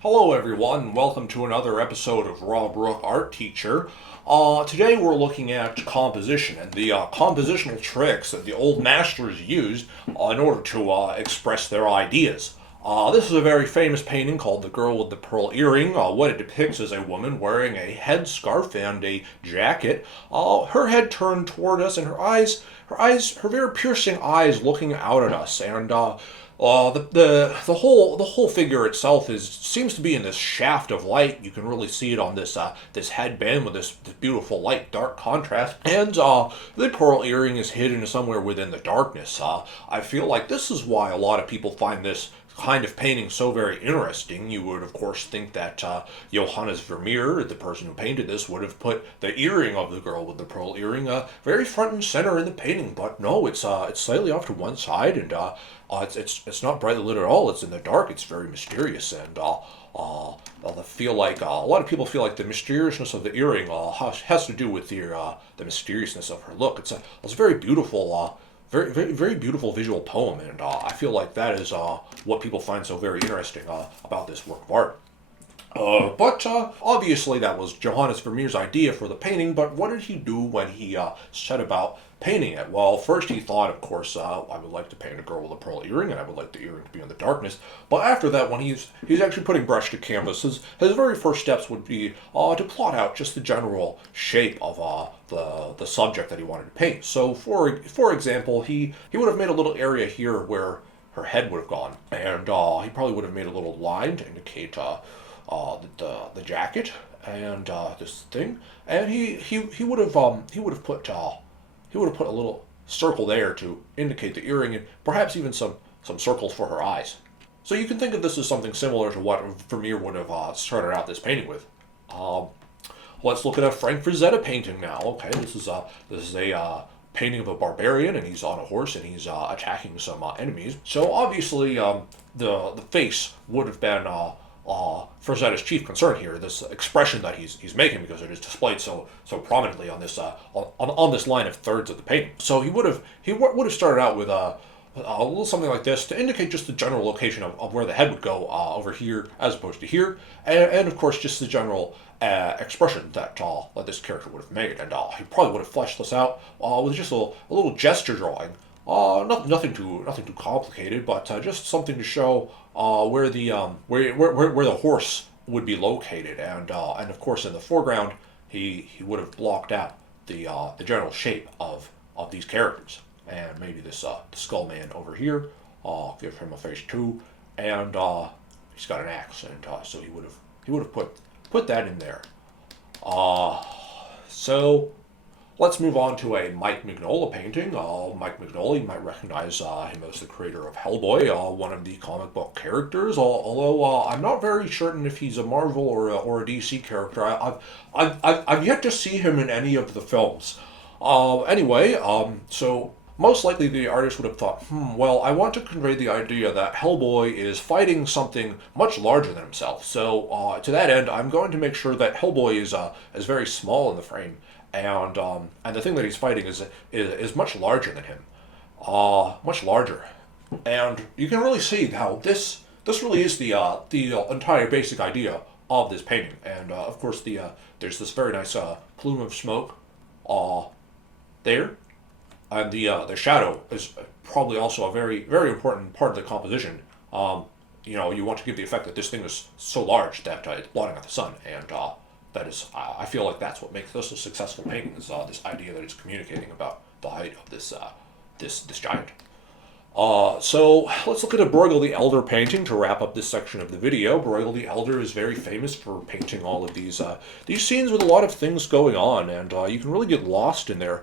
Hello, everyone. Welcome to another episode of Rob Rook Art Teacher. Today we're looking at composition and the compositional tricks that the old masters used in order to express their ideas. This is a very famous painting called The Girl with the Pearl Earring. What it depicts is a woman wearing a headscarf and a jacket. Her head turned toward us, and her very piercing eyes looking out at us, and the whole figure itself seems to be in this shaft of light. You can really see it on this headband with this beautiful light dark contrast, and the pearl earring is hidden somewhere within the darkness. I feel like this is why a lot of people find this kind of painting so very interesting. You would, of course, think that Johannes Vermeer, the person who painted this, would have put the earring of the girl with the pearl earring very front and center in the painting, but no, it's slightly off to one side, and it's not brightly lit at all. It's in the dark. It's very mysterious, and I feel like a lot of people feel like the mysteriousness of the earring has to do with the mysteriousness of her look. It's a very beautiful. Very beautiful visual poem, and I feel like that is what people find so very interesting about this work of art. But obviously that was Johannes Vermeer's idea for the painting, but what did he do when he set about painting it? Well, first he thought, of course, I would like to paint a girl with a pearl earring, and I would like the earring to be in the darkness. But after that, when he's actually putting brush to canvas, his very first steps would be to plot out just the general shape of the subject that he wanted to paint. So, for example, he would have made a little area here where her head would have gone, and he probably would have made a little line to indicate the jacket and this thing, and he would have put a little circle there to indicate the earring, and perhaps even some circles for her eyes. So you can think of this as something similar to what Vermeer would have started out this painting with. Let's look at a Frank Frazetta painting now. Okay, this is a painting of a barbarian, and he's on a horse, and he's attacking some enemies. So obviously, the face would have been Frazetta's chief concern here. This expression that he's making, because it is displayed so prominently on this on this line of thirds of the painting. So he would have started out with a little something like this to indicate just the general location of where the head would go over here as opposed to here, and of course just the general expression that this character would have made, and he probably would have fleshed this out with just a little gesture drawing. Nothing too complicated, but just something to show where the horse would be located, and of course in the foreground he would have blocked out the general shape of these characters, and maybe this the skull man over here. Give him a face too, and he's got an axe, and so he would have put that in there. So let's move on to a Mike Mignola painting. Mike Mignola, you might recognize him as the creator of Hellboy, one of the comic book characters. Although I'm not very certain if he's a Marvel or a DC character. I've yet to see him in any of the films. Anyway, so most likely the artist would have thought, well, I want to convey the idea that Hellboy is fighting something much larger than himself. So to that end, I'm going to make sure that Hellboy is very small in the frame, and the thing that he's fighting is much larger than him, much larger, and you can really see how this really is the entire basic idea of this painting. And of course there's this very nice plume of smoke there, and the shadow is probably also a very very important part of the composition. You want to give the effect that this thing is so large that it's blotting out the sun, and that is, I feel like that's what makes this a successful painting, is this idea that it's communicating about the height of this giant. So let's look at a Bruegel the Elder painting to wrap up this section of the video. Bruegel the Elder is very famous for painting all of these scenes with a lot of things going on, and you can really get lost in there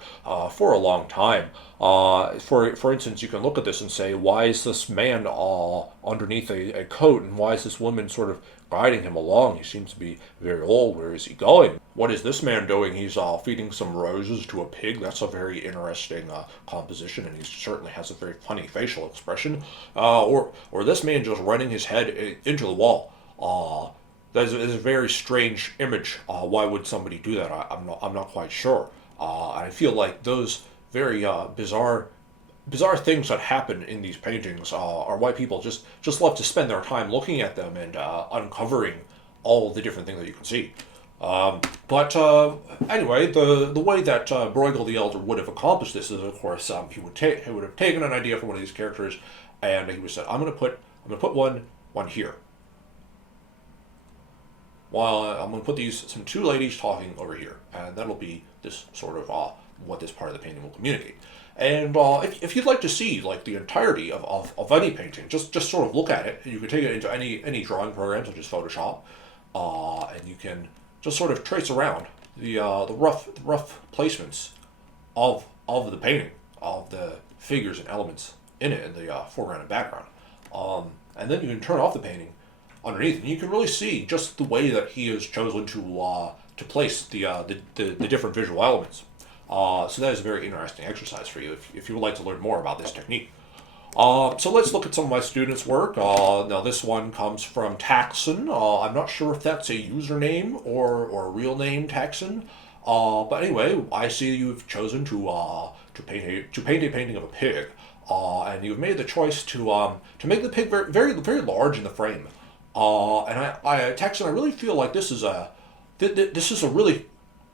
for a long time. For instance, you can look at this and say, why is this man underneath a coat, and why is this woman sort of guiding him along? He seems to be very old. Where is he going? What is this man doing? He's feeding some roses to a pig. That's a very interesting composition, and he certainly has a very funny facial expression. Or this man just running his head into the wall. That is a very strange image. Why would somebody do that? I'm not quite sure. I feel like those very bizarre bizarre things that happen in these paintings are why people just love to spend their time looking at them and uncovering all the different things that you can see. But anyway, the way that Bruegel the Elder would have accomplished this is, of course, he would have taken an idea from one of these characters, and he would said, I'm gonna put one here. While I'm gonna put these some two ladies talking over here, and that'll be this sort of what this part of the painting will communicate. And if you'd like to see like the entirety of any painting, just sort of look at it. You can take it into any drawing program such as Photoshop, and you can just sort of trace around the rough placements of the painting, of the figures and elements in it, in the foreground and background. And then you can turn off the painting underneath, and you can really see just the way that he has chosen to place the different visual elements. So that is a very interesting exercise for you if you would like to learn more about this technique. So let's look at some of my students' work. Now this one comes from Taxon. I'm not sure if that's a username or a real name, Taxon. But anyway, I see you've chosen to paint a painting of a pig, and you've made the choice to make the pig very large in the frame. Taxon, I really feel like this is a really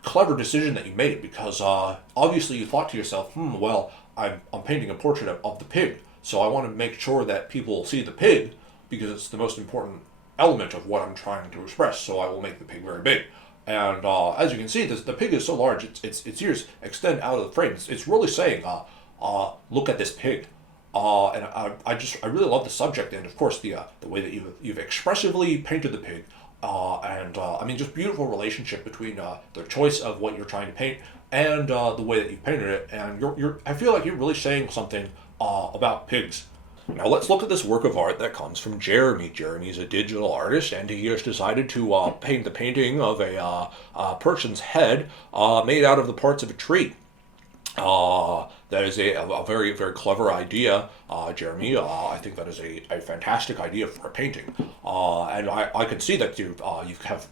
clever decision that you made, because obviously you thought to yourself, well, I'm painting a portrait of the pig, so I want to make sure that people see the pig because it's the most important element of what I'm trying to express. So I will make the pig very big. And as you can see, the pig is so large, its ears extend out of the frame. It's really saying, look at this pig. And I really love the subject, and of course the way that you've expressively painted the pig, I mean, just beautiful relationship between the choice of what you're trying to paint and the way that you painted it, and I feel like you're really saying something about pigs. Now let's look at this work of art that comes from Jeremy. Jeremy is a digital artist, and he has decided to paint the painting of a person's head made out of the parts of a tree. That is a very, very clever idea, Jeremy. I think that is a fantastic idea for a painting. And I can see that you've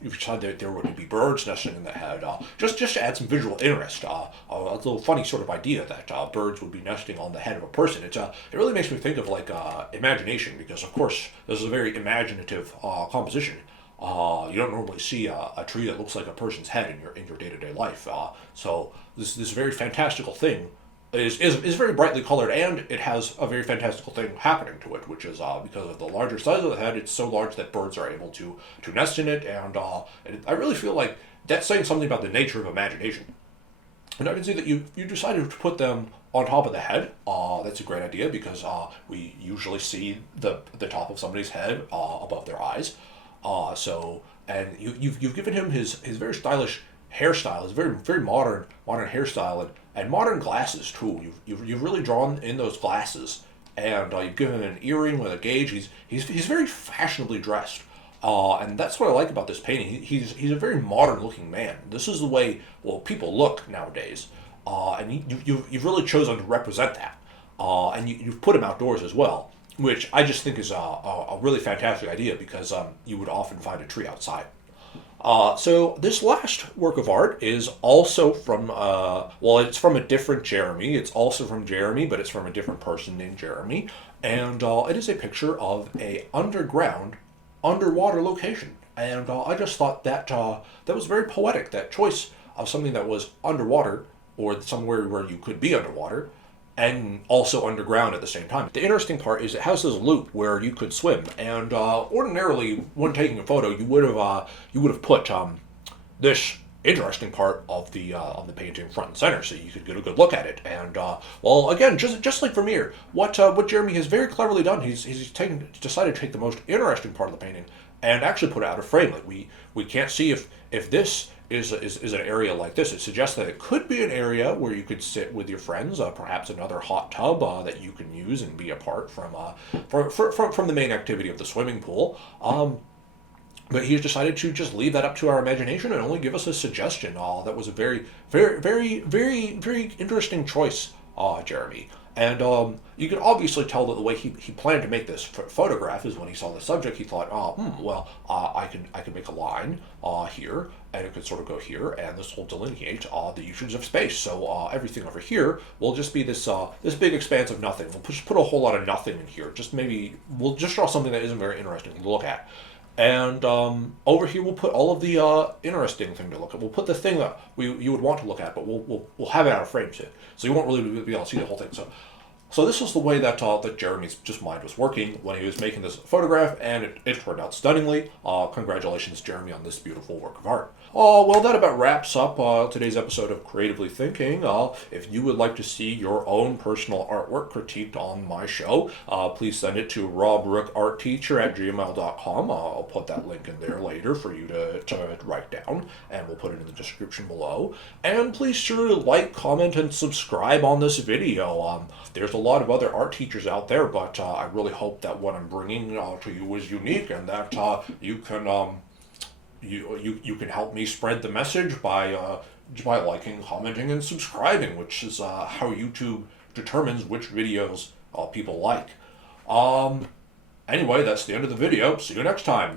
decided that there would be birds nesting in the head, just to add some visual interest. A little funny sort of idea that birds would be nesting on the head of a person. It really makes me think of like imagination, because of course this is a very imaginative composition. You don't normally see a tree that looks like a person's head in your day-to-day life. So this very fantastical thing is very brightly colored, and it has a very fantastical thing happening to it, which is because of the larger size of the head, it's so large that birds are able to nest in it, and I really feel like that's saying something about the nature of imagination. And I can see that you decided to put them on top of the head. That's a great idea, because we usually see the top of somebody's head above their eyes. And you've given him his very stylish hairstyle, his very modern hairstyle, and modern glasses too. You've really drawn in those glasses, and you've given him an earring with a gauge. He's very fashionably dressed, and that's what I like about this painting. He's a very modern looking man. This is the way people look nowadays, and you've really chosen to represent that, and you've put him outdoors as well, which I just think is a really fantastic idea, because you would often find a tree outside. So this last work of art is also from, it's from a different Jeremy. It's also from Jeremy, but it's from a different person named Jeremy. And it is a picture of a underwater location. And I just thought that that was very poetic, that choice of something that was underwater, or somewhere where you could be underwater, and also underground at the same time. The interesting part is it has this loop where you could swim, and ordinarily, when taking a photo, you would have put this interesting part of the painting front and center, so you could get a good look at it. And again, just like Vermeer, what Jeremy has very cleverly done, he's decided to take the most interesting part of the painting and actually put it out of frame. Like we can't see if this is an area like this. It suggests that it could be an area where you could sit with your friends, perhaps another hot tub that you can use and be apart from the main activity of the swimming pool. But he's decided to just leave that up to our imagination and only give us a suggestion. That was a very, very, very, very, very interesting choice, Jeremy. And you can obviously tell that the way he planned to make this photograph is when he saw the subject, he thought, well, I can make a line here, and it could sort of go here, and this will delineate the usage of space. So everything over here will just be this big expanse of nothing. We'll just put a whole lot of nothing in here. Just maybe we'll just draw something that isn't very interesting to look at. And over here, we'll put all of the interesting thing to look at. We'll put the thing that you would want to look at, but we'll have it out of frame too, so you won't really be able to see the whole thing. So this was the way that Jeremy's just mind was working when he was making this photograph, and it turned out stunningly. Congratulations, Jeremy, on this beautiful work of art. Well, that about wraps up today's episode of Creatively Thinking. If you would like to see your own personal artwork critiqued on my show, please send it to robrookartteacher@gmail.com. I'll put that link in there later for you to write down, and we'll put it in the description below. And please sure to like, comment, and subscribe on this video. There's a lot of other art teachers out there, but I really hope that what I'm bringing to you is unique, and that you can you can help me spread the message by liking, commenting, and subscribing, which is how YouTube determines which videos people like. Anyway, that's the end of the video. See you next time.